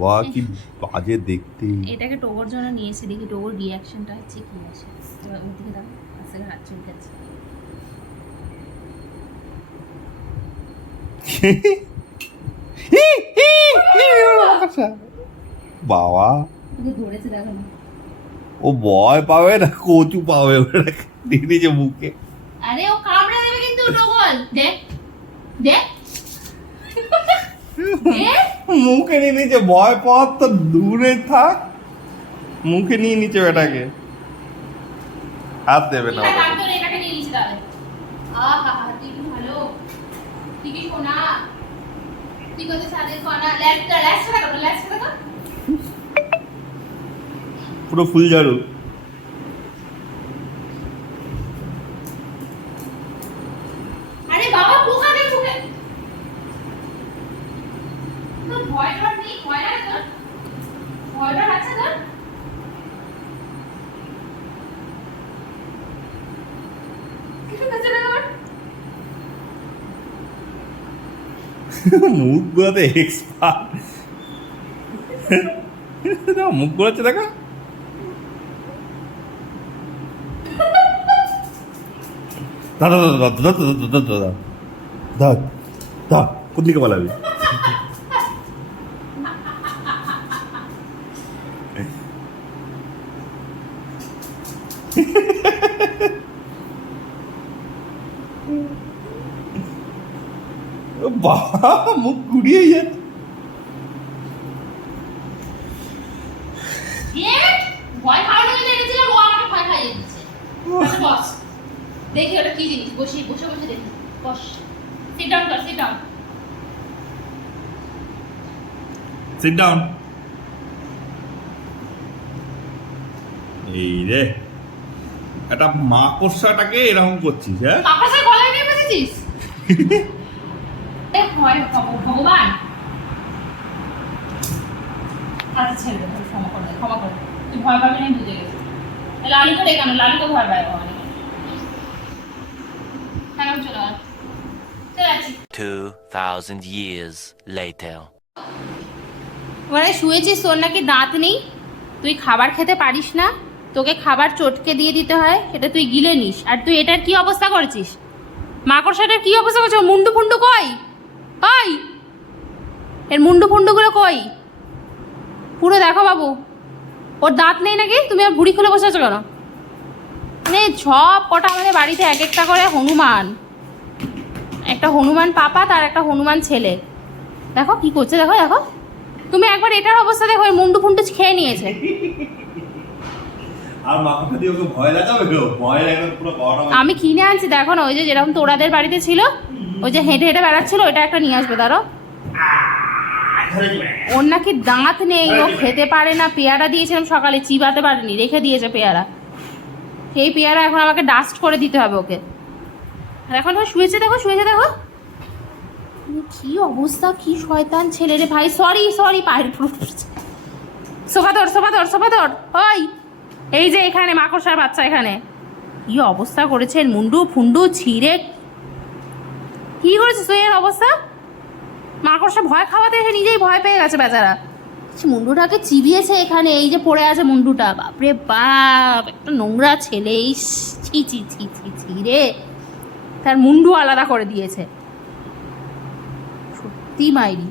বাবা কি বাজে দেখতে। এটাকে টোগোর জন্য নিয়ে এসে দেখি টোগোর রিয়াকশনটা হচ্ছে কি আসে। এবার ওর দিকে দাও, আস্তে হাত চুলকাচ্ছে। বাবা ওকে ধরেছে দেখো না। ও ভয় পাবে না, কচু পাবে ওটা নিজে মুখে। আরে ও কামড়ে দেবে কিন্তু টোগল। দেখ দেখ দেখ মুখে নিয়ে নিচে, ভয় পাওয়ার তো দূরে থাক, মুখে নিয়ে নিচে বেটাকে। হাত দেবে না ওটা। তোর এটাকে নিয়ে নিচে দাও। আহা তুই কি ভালো, তুই কি সোনা, তুই কত সাদের সোনা। ল্যাসটা দেখো, ল্যাসটা দেখো। পুরো ফুল ঝাড়ু। আরে বাবা পোকা দে মুখে। তোর ভয় ডর নেই, ভয় লাগে তোর, ভয় ডর আছে তোর। কিছু কাছে না তোর। মুখ গুলোতে এক্সপার্ট। মুখ গুলোচ্ছে দেখো। দাদা দাদা দাদা দাদা দাদা দাদা দাদা দাদা কোন দিকে পালাবি? বাবা মুখ ঘুরিয়ে যাচ্ছে। ভয় খাওয়ানো যদি এনেছিলাম, ও আমাকে ভয় খাইয়ে দিচ্ছে। আচ্ছা বস, দেখি ওটা কি জিনিস। বসে বসে বসে দেখি। বস, সিট ডাউন কর, সিট ডাউন। Sit down. এই রে, একটা মাকড়সাটাকে এরকম করছিস, হ্যাঁ? মাকড়সার গলায় নিয়ে বসেছিস? এ ভয় ভগবান। আচ্ছা ছেড়ে দে, ক্ষমা করে দে, ক্ষমা করে দে। তুই ভয় পাবি না, বুঝে গেছি। লালিকে ডেকে আনো, লালিকে ভয় পায় অনেক। হ্যাঁ চলো চলে আসছি। 2000 years later. ওখানে শুয়েছিস, তোর নাকি দাঁত নেই, তুই খাবার খেতে পারিস না, তোকে খাবার চটকে দিয়ে দিতে হয়, সেটা তুই গিলে নিস। আর তুই এটার কি অবস্থা করেছিস? মাকড়সাটার কি অবস্থা করছিস? মুন্ডু ফুন্ডু কই? ওই এর মুন্ডু ফুন্ডুগুলো কই? পুরো দেখো বাবু, ওর দাঁত নেই নাকি? তুমি আর ভুড়ি খুলে বসে আছো কেন? মানে সব কটা আমাদের বাড়িতে এক একটা করে হনুমান, একটা হনুমান পাপা তার একটা হনুমান ছেলে। দেখো কি করছে, দেখো দেখো। তুমি একবার এটার অবস্থা দেখো, ওই মুন্ডু ফুন্ডু খেয়ে নিয়েছে। আর মাকড়সা দিয়ে ওকে ভয় লাগাবে গো, ভয় লাগাবে পুরো পাওয়াটা। আমি কিনে আনছি, দেখো না, ওই যে যেরকম তোরাদের বাড়িতে ছিল, ওই যে হেঁটে হেঁটে বেড়াচ্ছিল, ওইটা একটা নিয়ে আসবে। ধরো, ওর নাকি দাঁত নেই, ও খেতে পারে না। পেয়ারা দিয়েছিলাম সকালে, চিবাতে পারেনি, রেখে দিয়েছে পেয়ারা। সেই পেয়ারা এখন আমাকে ডাস্ট করে দিতে হবে ওকে। আর এখন ও শুয়েছে, দেখো শুয়েছে, দেখো কি অবস্থা, কি শয়তান ছেলে রে ভাই। সরি সরি, পায়ের পুরো সোফা ধর, সোফা ধর, সোফা ধর। ওই এই যে এখানে মাকড়সার বাচ্চা, এখানে কি অবস্থা করেছে, মুন্ডু ফুন্ডু ছিঁড়ে কি করেছে তুই এর অবস্থা? মাকড়সা ভয় খাওয়াতে এসে নিজেই ভয় পেয়ে গেছে বেচারা। মুন্ডুটাকে চিবিয়েছে এখানে, এই যে পড়ে আছে মুন্ডুটা। বাপরে বাপ, একটা নোংরা ছেলে। ছি ছি ছি ছি ছি রে, তার মুন্ডু আলাদা করে দিয়েছে। সত্যি মাইরি।